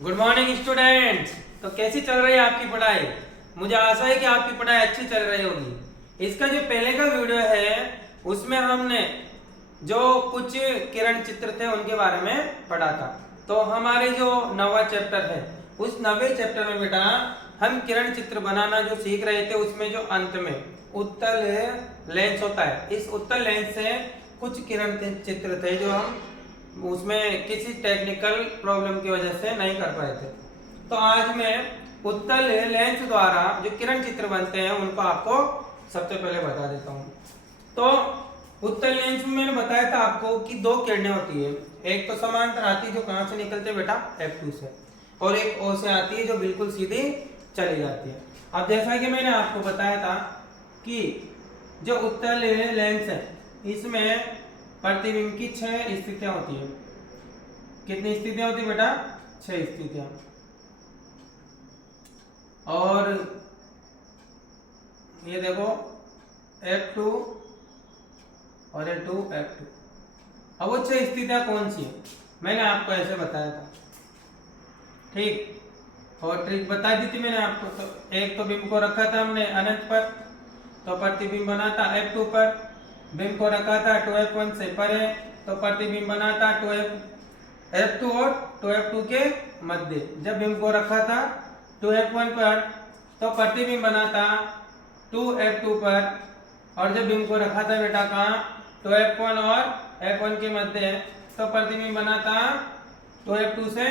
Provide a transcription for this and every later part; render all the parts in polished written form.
Good morning students. तो कैसी चल रही है आपकी पढ़ाई? मुझे आशा है कि आपकी पढ़ाई अच्छी चल रही होगी। इसका जो पहले का वीडियो है उसमें हमने जो कुछ किरण चित्र थे उनके बारे में पढ़ा था। तो हमारे जो नवा चैप्टर है उस नवे चैप्टर में बेटा हम किरण चित्र बनाना जो सीख रहे थे उसमें जो अंत में उत्तल लेंस होता है, इस उत्तल लेंस से कुछ किरण चित्र थे जो हम उसमें किसी टेक्निकल प्रॉब्लम की वजह से नहीं कर पाए थे। तो आज मैं उत्तल लेंस द्वारा जो किरण चित्र बनते हैं उनको आपको सबसे पहले बता देता हूँ। तो उत्तल लेंस में मैंने बताया था आपको कि दो किरणें होती है, एक तो समांतर आती है जो कहाँ से निकलते बेटा F2 से, और एक O से आती है जो बिल्कुल सीधी चली जाती है। अब जैसा कि मैंने आपको बताया था कि जो उत्तल लेंस है इसमें प्रतिबिंब की 6 स्थितियां होती है। कितनी स्थितियां होती है बेटा? 6 स्थितियां। और ये देखो F2 और ये 2 F2। अब वो 6 स्थितियां कौन सी है मैंने आपको ऐसे बताया था, ठीक। और ट्रिक बता दी थी मैंने आपको। तो एक तो बिंब को रखा था हमने अनंत पर, तो प्रतिबिंब बना था F2 पर। बिंब को रखा था 2F1 से परे, तो प्रतिबिंब बना था 2F2 और 2F2 के मध्य। जब बिंब को रखा था 2F1 पर तो प्रतिबिंब बना था 2F2 पर, और जब बिंब को रखा था बेटा कहाँ 2F1 और F1 के मध्य तो प्रतिबिंब बना था 2F2 से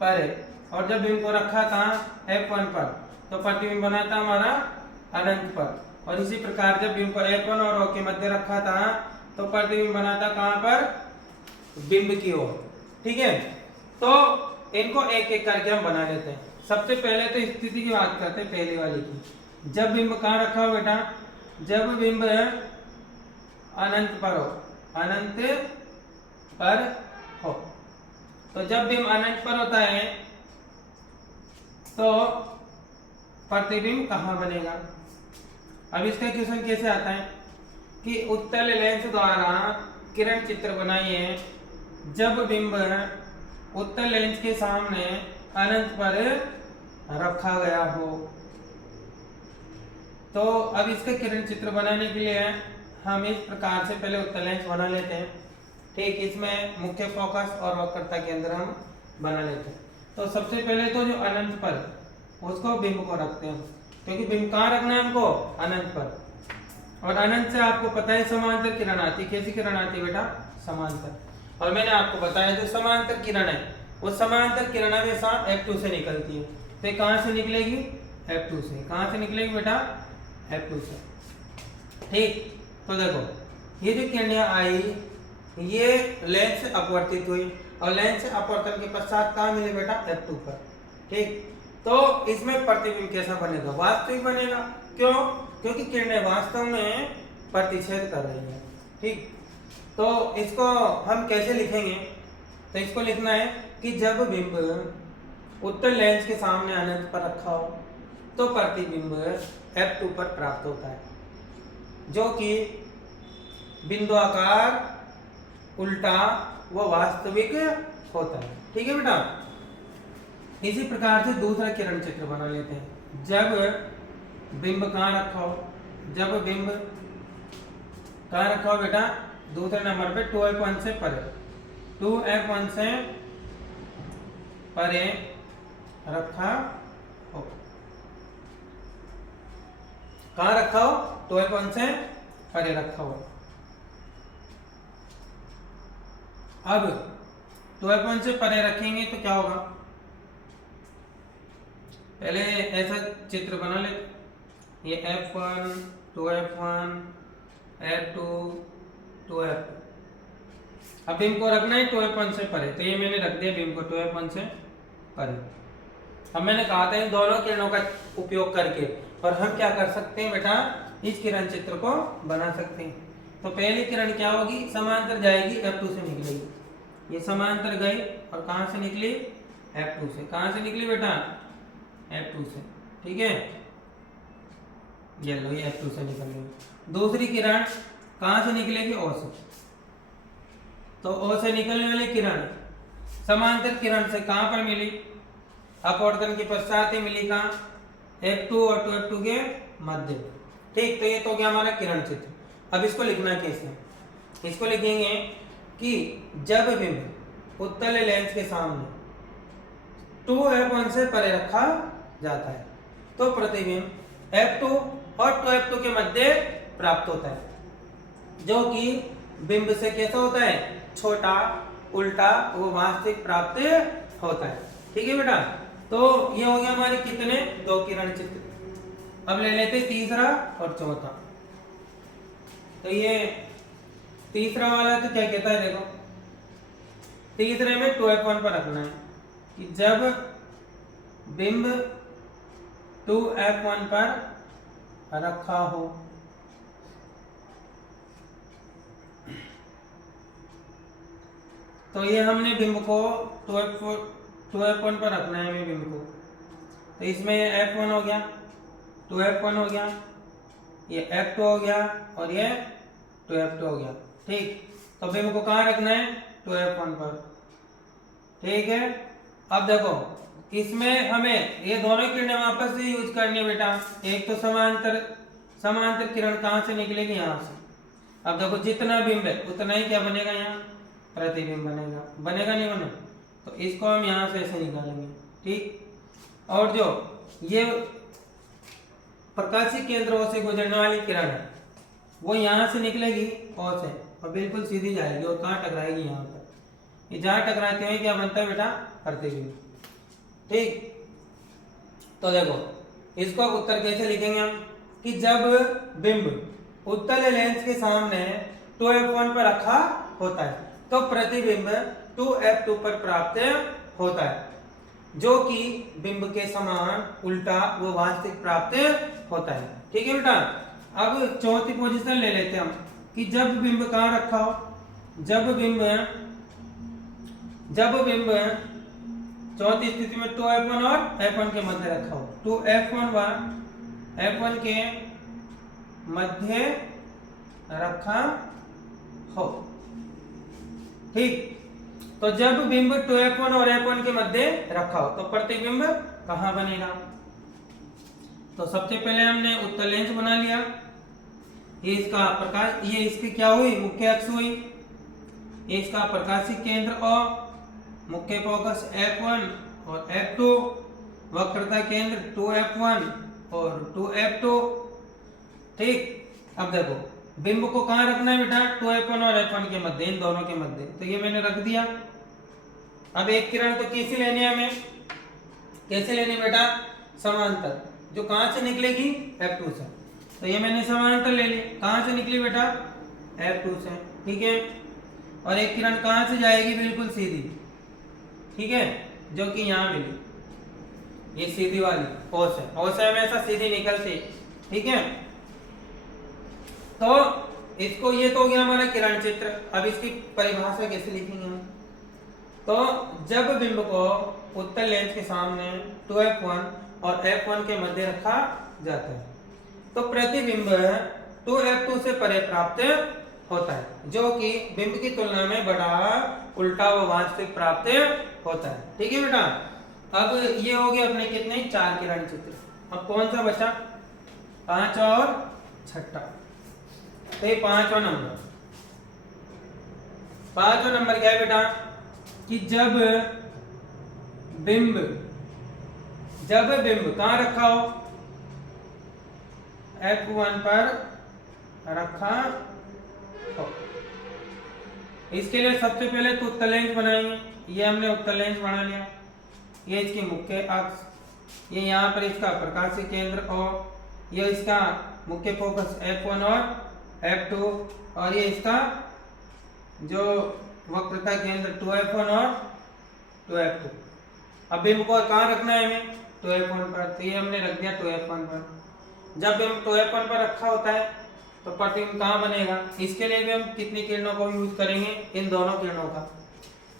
परे, और जब बिंब को रखा था F1 पर तो प्रतिबिंब बना था हमारा अनंत पर। और इसी प्रकार जब बिंब को F1 और O के मध्य रखा था तो प्रतिबिंब बना था कहाँ पर? बिंब की ओर, ठीक है। तो इनको एक एक करके हम बना लेते हैं। सबसे पहले तो स्थिति की बात करते हैं, पहली वाली की। जब बिंब कहाँ रखा हो बेटा? जब बिंब अनंत पर हो, अनंत पर हो। तो जब बिंब अनंत पर होता है तो प्रतिबिंब कहाँ बनेगा? अब इसका क्वेश्चन कैसे आता है कि उत्तल लेंस द्वारा किरण चित्र बनाइए जब बिंब उत्तल लेंस के सामने अनंत पर रखा गया हो। तो अब इसका किरण चित्र बनाने के लिए हम इस प्रकार से पहले उत्तल लेंस बना लेते हैं, ठीक। इसमें मुख्य फोकस और वक्रता के अंदर हम बना लेते हैं। तो सबसे पहले तो जो अनंत पर उसको बिंब को रखते हैं, क्योंकि बिंब कहाँ रखना है हमको? अनंत पर। और अनंत से आपको पता है समांतर किरण आती है। कैसी किरण आती है बेटा? समांतर। और मैंने आपको बताया जो समांतर किरण है वो समांतर किरण हमेशा F2 से निकलती है। तो ये कहाँ से निकलेगी? F2 से। कहाँ से निकलेगी बेटा? F2 से, ठीक। तो देखो ये जो किरणें आई ये लेंस से अपवर्तित हुई, और लेंस से अपवर्तन के पश्चात कहाँ मिले बेटा? F2 पर, ठीक। तो इसमें प्रतिबिंब कैसा बनेगा? वास्तविक बनेगा। क्यों? क्योंकि किरणें वास्तव में प्रतिच्छेद कर रही है, ठीक। तो इसको हम कैसे लिखेंगे? तो इसको लिखना है कि जब बिंब उत्तल लेंस के सामने अनंत पर रखा हो तो प्रतिबिंब F2 पर प्राप्त होता है, जो कि बिंदुआकार, उल्टा व वास्तविक होता है, ठीक है बेटा। इसी प्रकार से दूसरा किरण चित्र बना लेते हैं। जब बिंब कहाँ रखा हो? जब बिंब कहाँ रखा हो बेटा? दूसरे नंबर पे 2F1 से परे, 2F1 से परे रखा हो। कहाँ रखा हो? 2F1 से परे रखा हो। अब 2F1 से परे रखेंगे तो क्या होगा? पहले ऐसा चित्र बना ले, ये F1, 2F1, F2, 2F2। अब बिंब को रखना है 2F1 से परे, तो ये मैंने रख दिया बिंब को 2F1 से परे। अब मैंने कहा था इन दोनों किरणों का उपयोग करके और हम क्या कर सकते हैं बेटा? इस किरण चित्र को बना सकते हैं। तो पहली किरण क्या होगी? समांतर जाएगी, F2 से निकलेगी। ये समांतर गई और कहाँ से निकली? F2 से। कहाँ से निकली बेटा? F2 से, ठीक है। ये लो ये F2 से निकल गई। दूसरी किरण कहाँ से निकलेगी? O से। तो O से निकलने वाली किरण समांतर किरण से कहाँ पर मिली? अपवर्तन के पश्चात ही मिली कहाँ, F2 और 2F2 के मध्य। ठीक, तो ये तो गया हमारा किरण चित्र। अब इसको लिखना कैसे, इसको लिखेंगे कि जब बिंब उत्तल लेंस के सामने 2F1 से परे रखा जाता है तो प्रतिबिंब F2 और 2F2 के मध्य प्राप्त होता है, जो कि बिंब से कैसा होता है, छोटा, उल्टा वो वास्तविक प्राप्त होता है। ठीक है बेटा, तो ये हो गया हमारे कितने, 2 किरण चित्र। अब ले लेते तीसरा और चौथा। तो ये तीसरा वाला तो क्या कहता है, देखो तीसरे में 2F1 पर रखना है कि जब बिंब 2F1 पर रखा हो तो ये हमने बिंब को 2F1 पर रखना है हमें बिंब को। तो इसमें ये F1 हो गया, 2F1 हो गया, ये F2 हो गया और ये 2F2 हो गया। ठीक, तो बिंब को कहाँ रखना है, 2F1 पर। ठीक है, अब देखो इसमें हमें ये दोनों किरणें वापस से यूज करनी है बेटा। एक तो समांतर किरण कहाँ से निकलेगी, यहाँ से। अब देखो जितना बिंब है उतना ही क्या बनेगा, यहाँ प्रतिबिंब बनेगा, बनेगा नहीं बने, तो इसको हम यहाँ से ऐसे निकालेंगे। ठीक, और जो ये प्रकाशीय केंद्र से गुजरने वाली किरण है वो यहाँ से निकलेगी ओ से और बिल्कुल सीधी जाएगी और कहाँ टकराएगी, यहाँ पर। ये जहाँ टकराते हैं क्या बनता है बेटा, प्रतिबिंब। ठीक, तो देखो इसको उत्तर कैसे लिखेंगे हम कि जब बिंब उत्तल लेंस के सामने 2F1 पर रखा होता है तो प्रतिबिंब 2F2 पर प्राप्त होता है, जो कि बिंब के समान, उल्टा वो वास्तविक प्राप्त होता है। ठीक है बेटा, अब चौथी पोजीशन ले लेते हैं हम कि जब बिंब कहाँ रखा हो, जब बिंब चौथी स्थिति में 2F1 और F1 के मध्य रखा हो, 2F1 व F1 के मध्य रखा हो। ठीक, तो जब बिंब 2F1 और F1 के मध्य रखा हो तो प्रतिबिंब कहाँ बनेगा। तो सबसे पहले हमने उत्तल लेंस बना लिया, ये इसका प्रकाश, ये इसकी क्या हुई, मुख्य अक्ष हुई, ये इसका प्रकाशीय केंद्र और मुख्य फोकस F1 और F2, वक्रता केंद्र 2F1 और 2F2। ठीक, अब देखो बिंब को कहाँ रखना है बेटा, 2F1 और F1 के मध्य, इन दोनों के मध्य। तो ये मैंने रख दिया। अब एक किरण तो कैसे लेनी है हमें, कैसे लेनी बेटा, समांतर, जो कहाँ से निकलेगी, F2 से। तो ये मैंने समांतर ले ली, कहाँ से निकली बेटा, F2 से। ठीक है, और एक किरण कहाँ से जाएगी, बिल्कुल सीधी। ठीक है, जो कि यहाँ मिली, ये सीधी वाली ओ से हमेशा सीधी निकलती। ठीक है, तो इसको, ये तो हो गया हमारा किरण चित्र। अब इसकी परिभाषा कैसे लिखेंगे हम, तो जब बिंब को उत्तल लेंस के सामने 2F1 और F1 के मध्य रखा जाता है तो प्रतिबिंब 2F2 से परे प्राप्त होता है, जो कि बिंब की तुलना में बड़ा, उल्टा व वास्तविक प्राप्त होता है। ठीक है बेटा, अब ये हो गए अपने कितने, 4 किरण चित्र। अब कौन सा बचा, 5 और 6। तो ये 5वां नंबर, 5वां नंबर क्या है बेटा कि जब बिंब कहाँ रखा हो, F1 पर रखा हो। इसके लिए सबसे पहले तो उत्तल लेंस बनाएंगे। ये हमने उत्तल लेंस बना लिया, ये इसकी मुख्य अक्ष, ये यहाँ पर इसका प्रकाशीय केंद्र और ये इसका मुख्य फोकस F1 और F2 और ये इसका जो वक्रता केंद्र 2F1 और 2F2। अब बिंब को कहाँ रखना है हमें, 2F1 पर। तो ये हमने रख दिया 2F1 पर। जब बिंब 2F1 पर रखा होता है तो प्रतिबिंब कहाँ बनेगा, इसके लिए भी हम कितनी किरणों को यूज करेंगे, इन दोनों किरणों का।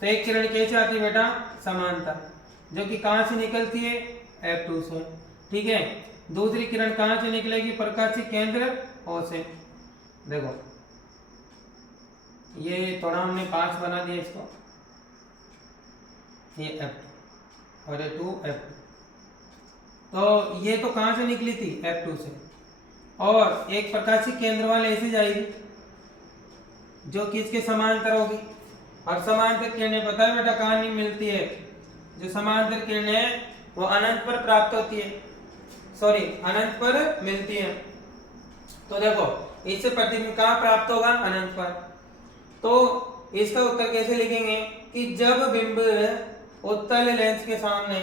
तो एक किरण कैसे आती है बेटा, समांतर, जो कि कहाँ से निकलती है, F2 से। ठीक है, दूसरी किरण कहाँ से निकलेगी, प्रकाशीय केंद्र O से। देखो ये थोड़ा हमने 5 बना दिया इसको, ये F2। और ये 2 F2। तो ये तो कहाँ से निकली थी, F2 से, और एक प्रकाशित केंद्र वाले ऐसे जाएगी जो कि इसके समांतर होगी। और समांतर किरणें पता है बेटा कहाँ नहीं मिलती है, जो समांतर किरणें वो अनंत पर प्राप्त होती है, सॉरी अनंत पर मिलती है। तो देखो इससे प्रतिबिंब कहाँ प्राप्त होगा, अनंत पर। तो इसका उत्तर कैसे लिखेंगे कि जब बिंब उत्तल लेंस के सामने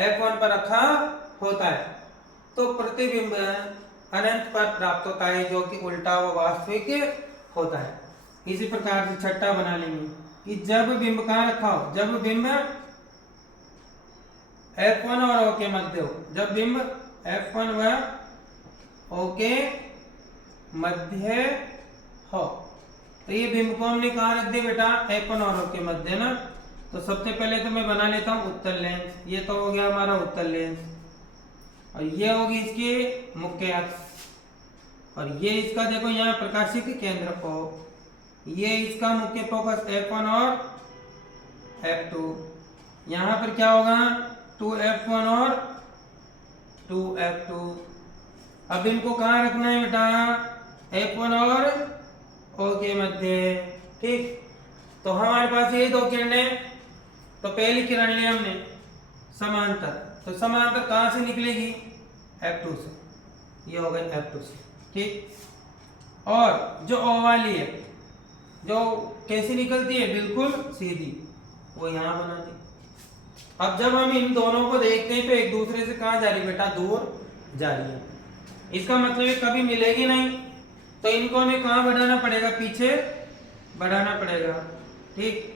f1 पर रखा होता है तो प्रतिबिंब अनंत पर प्राप्त होता है, जो कि उल्टा व वास्तविक होता है। इसी प्रकार से छठा बना लेंगे कि जब बिंब कहाँ रखा हो, जब बिंब F1 और O के मध्य हो, जब बिंब F1 व O के मध्य हो, तो ये बिंब को हमने कहाँ रख दिया बेटा, F1 और O के मध्य ना। तो सबसे पहले तो मैं बना लेता हूँ उत्तल लेंस, ये तो हो गया हमारा उत्तल लेंस, और ये होगी इसकी मुख्य अक्ष, और ये इसका देखो यहाँ प्रकाशित केंद्र को, ये इसका मुख्य फोकस F1 और F2। यहाँ पर क्या होगा, 2F1 और 2F2। अब इनको कहाँ रखना है बेटा, F1 और O के मध्य, ठीक। तो हमारे पास ये दो किरणें, तो पहली किरण ली हमने समांतर, तो समांतर कहाँ से निकलेगी, F2 से, ये हो गई F2 से, ठीक। और जो O वाली है, जो कैसी निकलती है, बिल्कुल सीधी, वो यहाँ बना दी। अब जब हम इन दोनों को देखते हैं तो एक दूसरे से कहाँ जा रही बेटा, दूर जा रही है। इसका मतलब ये कभी मिलेगी नहीं, तो इनको हमें कहाँ बढ़ाना पड़ेगा, पीछे बढ़ाना पड़ेगा, ठीक।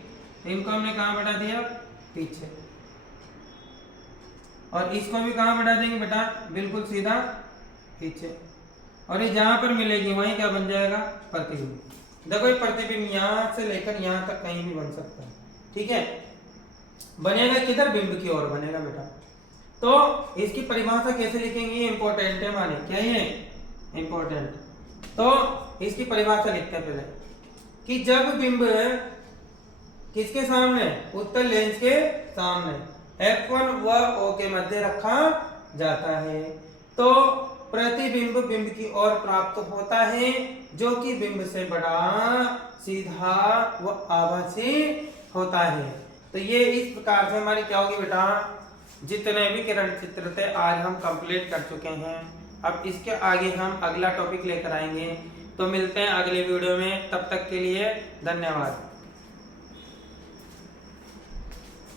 इनको हमने कहाँ बढ़ा दिया, पीछे, और इसको भी कहाँ बढ़ा देंगे बेटा, बिल्कुल सीधा पीछे। और ये जहां पर मिलेगी वहीं क्या बन जाएगा, प्रतिबिंब। देखो ये प्रतिबिंब यहां से लेकर यहां तक कहीं भी बन सकता है, ठीक है। बनेगा किधर, बिंब की ओर बनेगा बेटा। तो इसकी परिभाषा कैसे लिखेंगे, ये इंपॉर्टेंट है हमारे, क्या ये इंपॉर्टेंट। तो इसकी परिभाषा लिखते हैं पहले कि जब बिंब किसके सामने, उत्तल लेंस के सामने F1 व O के मध्य रखा जाता है तो प्रतिबिंब बिंब की ओर प्राप्त होता है, जो कि बिंब से बड़ा, सीधा व आभासी होता है। तो ये इस प्रकार से हमारी क्या होगी बेटा, जितने भी किरण चित्र थे आज हम कंप्लीट कर चुके हैं। अब इसके आगे हम अगला टॉपिक लेकर आएंगे। तो मिलते हैं अगले वीडियो में, तब तक के लिए धन्यवाद।